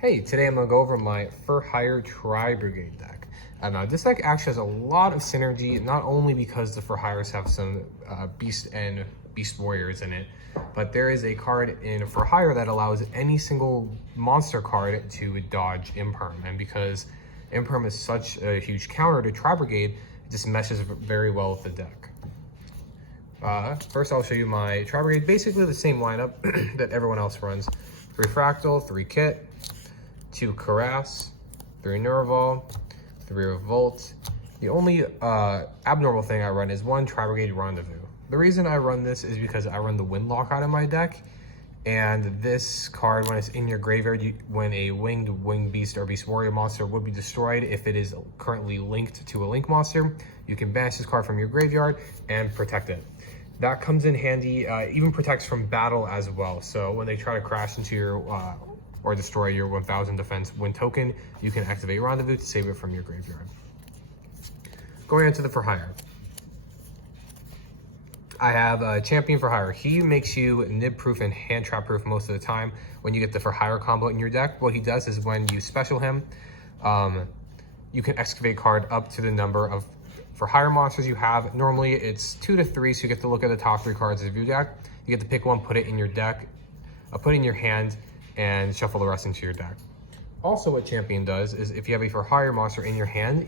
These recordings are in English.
Hey, today I'm gonna go over my For Hire Tri-Brigade deck. This deck actually has a lot of synergy, not only because the For Hires have some Beast and Beast Warriors in it, but there is a card in For Hire that allows any single monster card to dodge Imperm. And because Imperm is such a huge counter to Tri-Brigade, it just meshes very well with the deck. First I'll show you my Tri-Brigade, basically the same lineup that everyone else runs. 3 Fractal, 3 Kit, 2 Caress, 3 Nerval, 3 Revolt. The only abnormal thing I run is 1 Tri-Brigade Rendezvous. The reason I run this is because I run the Windlock out of my deck, and this card, when it's in your graveyard, when a winged beast or beast warrior monster would be destroyed if it is currently linked to a link monster, you can banish this card from your graveyard and protect it. That comes in handy, even protects from battle as well. So when they try to crash into your or destroy your 1000 defense win token, you can activate Rendezvous to save it from your graveyard. Going into the For Hire. I have a Champion For Hire. He makes you nib proof and hand trap proof most of the time when you get the For Hire combo in your deck. What he does is when you special him, you can excavate card up to the number of For Hire monsters you have. Normally it's 2 to 3, so you get to look at the top 3 cards of your deck. You get to pick one, put it in your deck, put it in your hand, and shuffle the rest into your deck. Also, what Champion does is if you have a For Hire monster in your hand,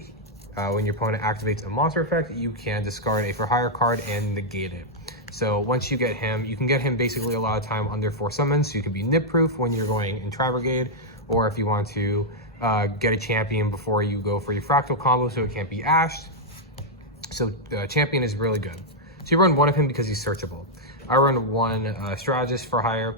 when your opponent activates a monster effect, you can discard a For Hire card and negate it. So once you get him, you can get him basically a lot of time under 4 summons, so you can be nib proof when you're going in Tri-Brigade, or if you want to get a Champion before you go for your Fractal combo so it can't be ashed. So Champion is really good. So you run 1 of him because he's searchable. I run 1 Strategist For Hire.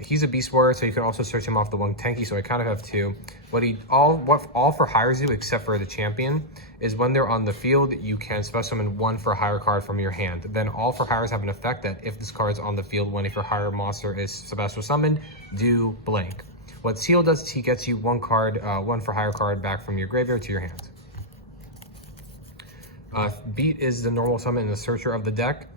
He's a Beast Warrior, so you can also search him off the 1 Tanky, so I kind of have 2. What all For Hires do, except for the Champion, is when they're on the field, you can special summon 1 For Hire card from your hand. Then all For Hires have an effect that if this card's on the field when a For Hire monster is special summoned, do blank. What Seal does is he gets you 1 For Hire card back from your graveyard to your hand. Beat is the normal summon and the searcher of the deck.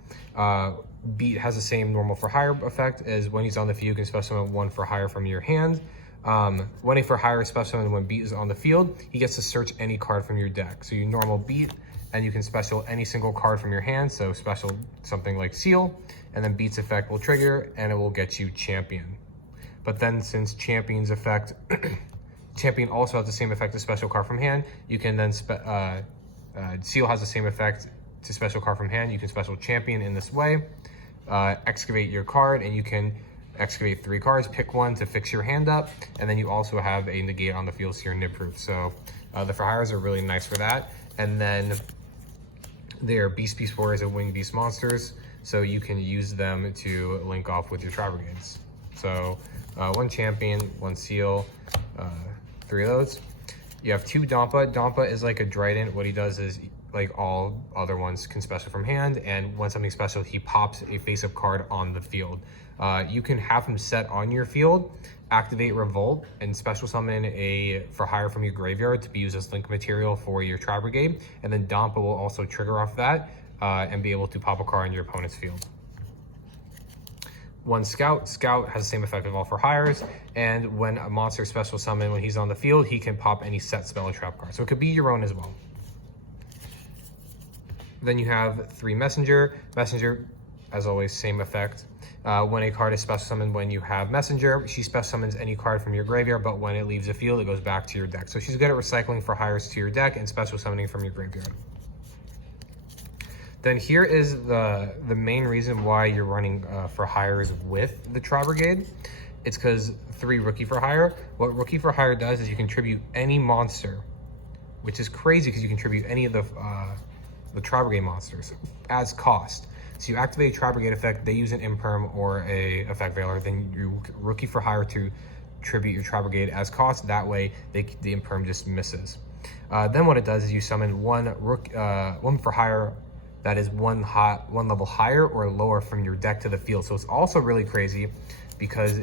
Beat has the same normal For Hire effect as when he's on the field, you can special summon 1 For Hire from your hand. When a For Hire is special summoned when Beat is on the field, he gets to search any card from your deck. So you normal Beat, and you can special any single card from your hand, so special something like Seal, and then Beat's effect will trigger, and it will get you Champion. But then since Champion's effect, Champion also has the same effect as special card from hand, you can then, Seal has the same effect to special card from hand, you can special Champion in this way. Excavate your card, and you can excavate 3 cards, pick 1 to fix your hand up, and then you also have a negate on the field, so you're nib proof. So the For Hires are really nice for that. And then they're Beast Warriors and Winged Beast monsters, so you can use them to link off with your Tri-Brigades. So 1 Champion, 1 Seal, 3 of those. You have 2 Dampa. Dampa is like a Trident. What he does is, like all other ones, can special from hand, and when something special, he pops a face-up card on the field. You can have him set on your field, activate Revolt, and special summon a For Hire from your graveyard to be used as link material for your Tri-Brigade, and then Dampa will also trigger off that and be able to pop a card in your opponent's field. 1 Scout. Scout has the same effect of all For Hires, and when a monster special summon when he's on the field, he can pop any set spell or trap card, so it could be your own as well. Then you have 3 Messenger. Messenger, as always, same effect. When a card is special summoned when you have Messenger, she special summons any card from your graveyard, but when it leaves the field, it goes back to your deck. So she's good at recycling For Hires to your deck and special summoning from your graveyard. Then here is the main reason why you're running For Hires with the Tri-Brigade. It's because 3 Rookie For Hire. What Rookie For Hire does is you contribute any monster, which is crazy because you contribute any of the Tri-Brigade monsters as cost. So you activate a Tri-Brigade effect, they use an Imperm or a Effect Veiler, then you Rookie For Hire to tribute your Tri-Brigade as cost. That way the Imperm just misses. Then what it does is you summon 1 For Hire that is one level higher or lower from your deck to the field. So it's also really crazy because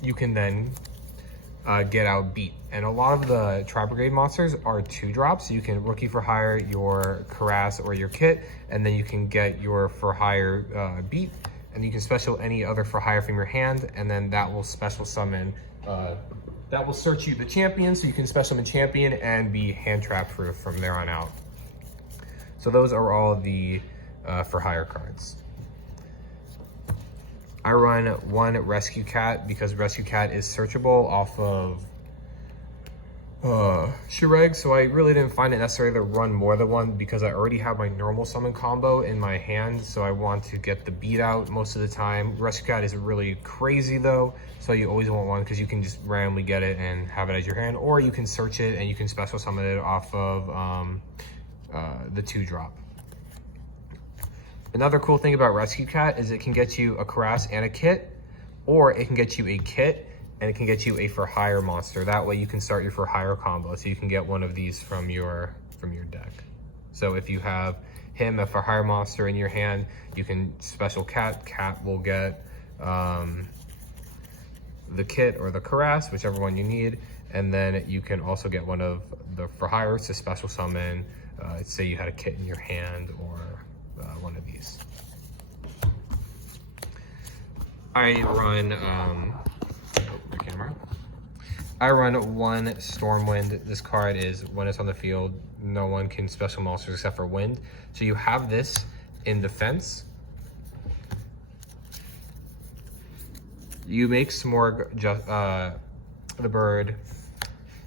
you can then get out Beat. And a lot of the Tri-Brigade monsters are 2-drops. So you can Rookie For Hire your Caress or your Kit, and then you can get your For Hire Beat and you can special any other for hire from your hand, and then that will special summon, that will search you the champion, so you can special summon champion and be hand trap proof from there on out. So those are all the for hire cards. I run one Rescue Cat because Rescue Cat is searchable off of Shireg, so I really didn't find it necessary to run more than one because I already have my normal summon combo in my hand, so I want to get the beat out most of the time. Rescue Cat is really crazy though, so you always want one because you can just randomly get it and have it as your hand, or you can search it and you can special summon it off of the 2-drop. Another cool thing about Rescue Cat is it can get you a Caress and a kit, or it can get you a kit and it can get you a for hire monster. That way you can start your for hire combo, so you can get one of these from your deck. So if you have him, a for hire monster in your hand, you can special Cat. Cat will get the kit or the Caress, whichever one you need, and then you can also get one of the for hires to special summon. Say you had a kit in your hand or one of these. I run I run one Stormwind. This card is when it's on the field, no one can special monsters except for wind. So you have this in defense. You make Smorg the bird,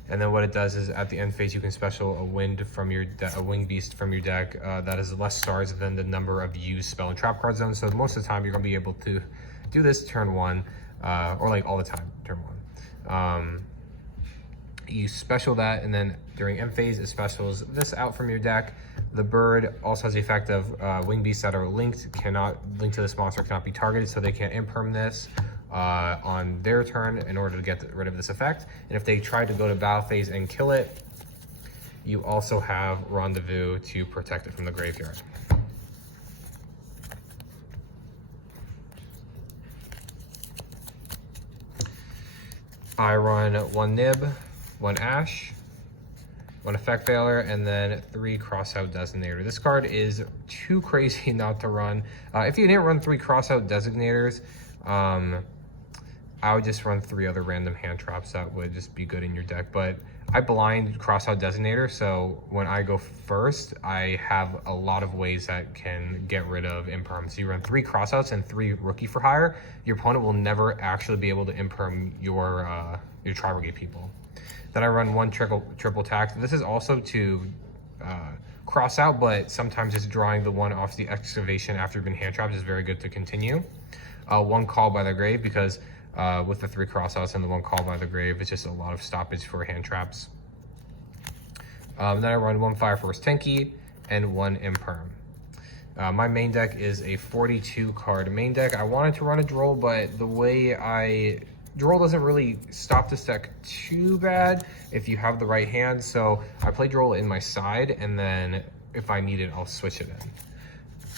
and then what it does is at the end phase you can special a wind from your a winged beast from your deck that is less stars than the number of used spell and trap card zones. So most of the time you're gonna be able to do this turn 1, or like all the time turn 1. You special that, and then during end phase it specials this out from your deck. The bird also has the effect of winged beasts that are linked cannot link to this monster, cannot be targeted, so they can't imperm this on their turn in order to get rid of this effect. And if they try to go to battle phase and kill it, you also have Rendezvous to protect it from the graveyard. I run one Nib, one Ash, one Effect Veiler, and then 3 Crossout Designator. This card is too crazy not to run. If you didn't run 3 Crossout Designators, I would just run 3 other random hand traps that would just be good in your deck. But I blind Crossout Designator, so when I go first, I have a lot of ways that can get rid of Imperm. So you run 3 Crossouts and 3 Rookie for Hire. Your opponent will never actually be able to Imperm your Tri-Brigade people. Then I run one triple tax. This is also to cross out, but sometimes just drawing the one off the excavation after you've been hand trapped is very good to continue. One Call by the Grave, because with the 3 crossouts and the 1 Call by the Grave, it's just a lot of stoppage for hand traps. Then I run 1 Fire Force Tenki and 1 Imperm. My main deck is a 42 card main deck. I wanted to run a Droll, but the way Droll doesn't really stop this deck too bad if you have the right hand. So I play Droll in my side, and then if I need it, I'll switch it in.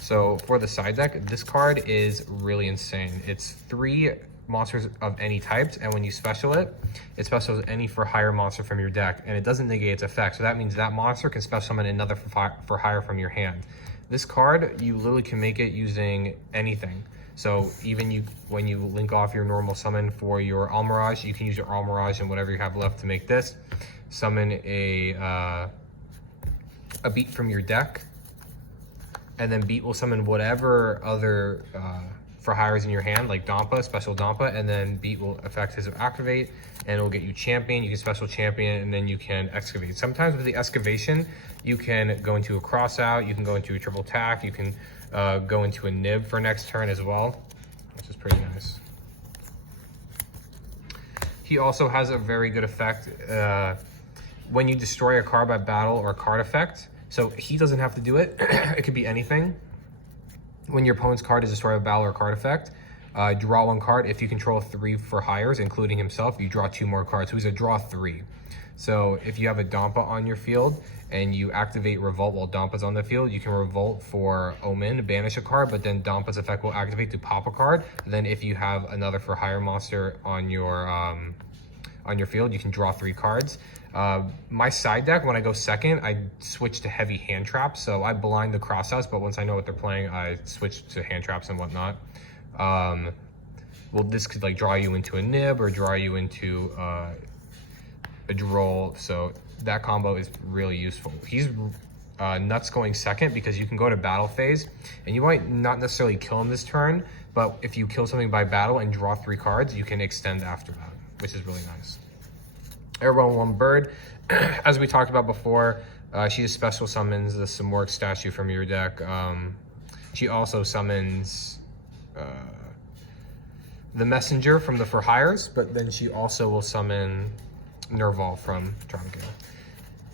So for the side deck, this card is really insane. It's 3 monsters of any types, and when you special it, it specials any for hire monster from your deck, and it doesn't negate its effect. So that means that monster can special summon another for hire from your hand. This card, you literally can make it using anything. So even when you link off your normal summon for your Almirage, you can use your Almirage and whatever you have left to make this. Summon a beat from your deck, and then beat will summon whatever other for hires in your hand, like Dampa, special Dampa, and then beat will affect his activate, and it will get you champion. You can special champion, and then you can excavate. Sometimes with the excavation, you can go into a cross out, you can go into a triple attack, you can go into a Nib for next turn as well, which is pretty nice. He also has a very good effect when you destroy a card by battle or card effect. So he doesn't have to do it. It could be anything. When your opponent's card is destroyed by battle or card effect, draw 1 card. If you control 3 for hires, including himself, you draw 2 more cards. So he's a draw 3. So if you have a Dampa on your field and you activate Revolt while Dampa's on the field, you can Revolt for Omen, banish a card, but then Dampa's effect will activate to pop a card. Then if you have another for hire monster on your field, you can draw 3 cards. My side deck, when I go second, I switch to heavy hand traps. So I blind the crossouts, but once I know what they're playing, I switch to hand traps and whatnot. Well, this could like draw you into a nib or draw you into a droll. So that combo is really useful. He's nuts going second because you can go to battle phase and you might not necessarily kill him this turn, but if you kill something by battle and draw 3 cards, you can extend after that, which is really nice. Airborne 1 bird, as we talked about before, she just special summons the Simorgh statue from your deck. She also summons the messenger from the For Hires, but then she also will summon Nerval from Tri-Brigade.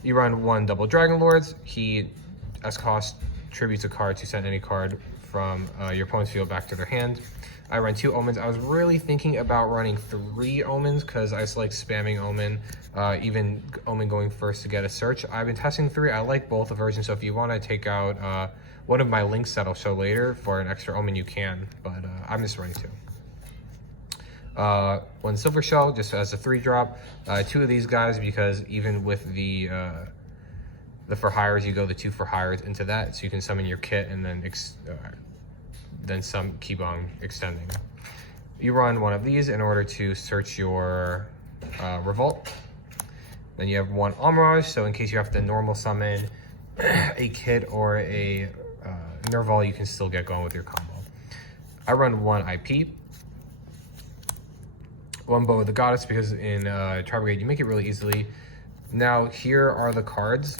You run 1 double Dragon Lords. He, as cost, tributes a card to send any card from your opponent's field back to their hand. I run 2 Omens. I was really thinking about running 3 Omens because I just like spamming Omen, even Omen going first to get a search. I've been testing 3. I like both the versions, so if you want to take out one of my links that I'll show later for an extra Omen, you can, but I'm just running 2. 1 Silver Shell, just as a 3-drop. 2 of these guys, because even with the For Hires, you go the 2 For Hires into that, so you can summon your kit and then some keep on extending. You run 1 of these in order to search your Revolt. Then you have 1 Omrage, so in case you have to normal summon a kit or a Nerval, you can still get going with your combo. I run 1 IP. 1 Bow of the Goddess, because in Tri-Brigade you make it really easily. Now here are the cards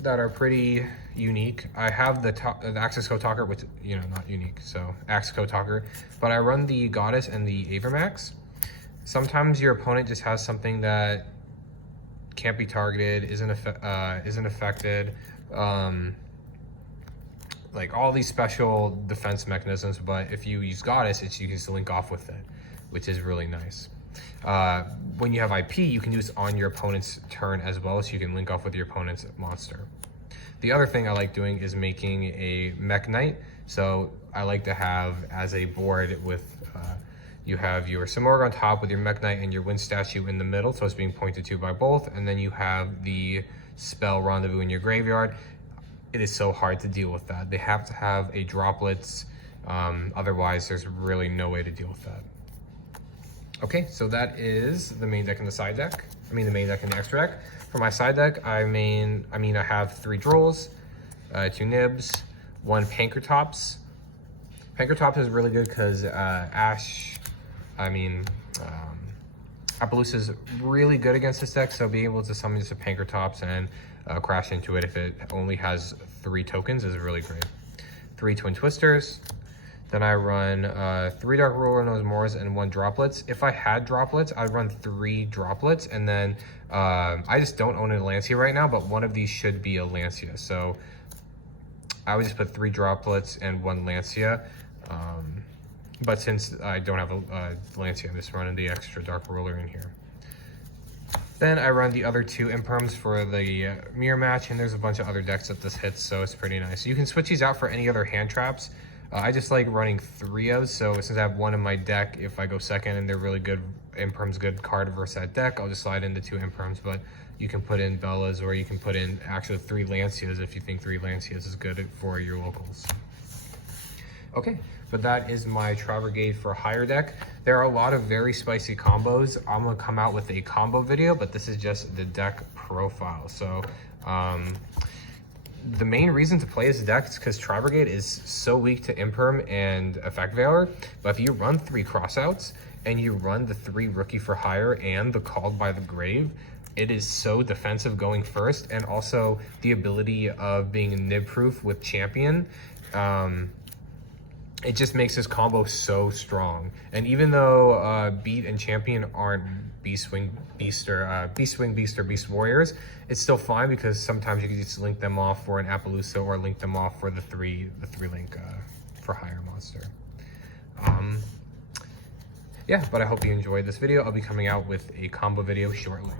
that are pretty unique. I have the Axis Code Talker, which, you know, not unique, so Axis Code Talker, but I run the Goddess and the Avermax. Sometimes your opponent just has something that can't be targeted, isn't affected, like all these special defense mechanisms, but if you use Goddess, you can just link off with it, which is really nice. When you have IP, you can use on your opponent's turn as well, so you can link off with your opponent's monster. The other thing I like doing is making a Mech Knight. So I like to have as a board with, you have your Simorgh on top with your Mech Knight and your Wind Statue in the middle, so it's being pointed to by both, and then you have the spell Rendezvous in your graveyard. It is so hard to deal with that. They have to have a droplets, otherwise there's really no way to deal with that. Okay, so that is the main deck and the side deck. The main deck and the extra deck. For my side deck, I have 3 Drolls, 2 Nibs, 1 Pankratops. Pankratops is really good because Appaloosa is really good against this deck, so being able to summon just a Pankratops and crash into it if it only has 3 tokens is really great. 3 Twin Twisters. Then I run 3 Dark Ruler Nose Moors and 1 Droplets. If I had Droplets, I'd run 3 Droplets, and then I just don't own a Lancia right now, but one of these should be a Lancia. So I would just put 3 Droplets and 1 Lancia. But since I don't have a Lancia, I'm just running the extra Dark Ruler in here. Then I run the other 2 Imperms for the mirror match, and there's a bunch of other decks that this hits, so it's pretty nice. You can switch these out for any other hand traps. I just like running 3 of, so since I have 1 in my deck, if I go second and they're really good, Imperm's good card versus that deck, I'll just slide into 2 Imperms, but you can put in Bellas, or you can put in actually 3 Lancias if you think 3 Lancias is good for your locals. Okay, but that is my Tri-Brigade for Hire deck. There are a lot of very spicy combos. I'm gonna come out with a combo video, but this is just the deck profile. So, the main reason to play this deck is because Tri-Brigade is so weak to Imperm and Effect Veiler, but if you run 3 Crossouts and you run the 3 Rookie for Hire and the Called by the Grave, it is so defensive going first, and also the ability of being nib-proof with Champion. It just makes this combo so strong. And even though Beat and Champion aren't Beast Wing Beast or Beast Warriors, it's still fine because sometimes you can just link them off for an Appaloosa or link them off for the 3 link for Hire monster. Yeah, but I hope you enjoyed this video. I'll be coming out with a combo video shortly.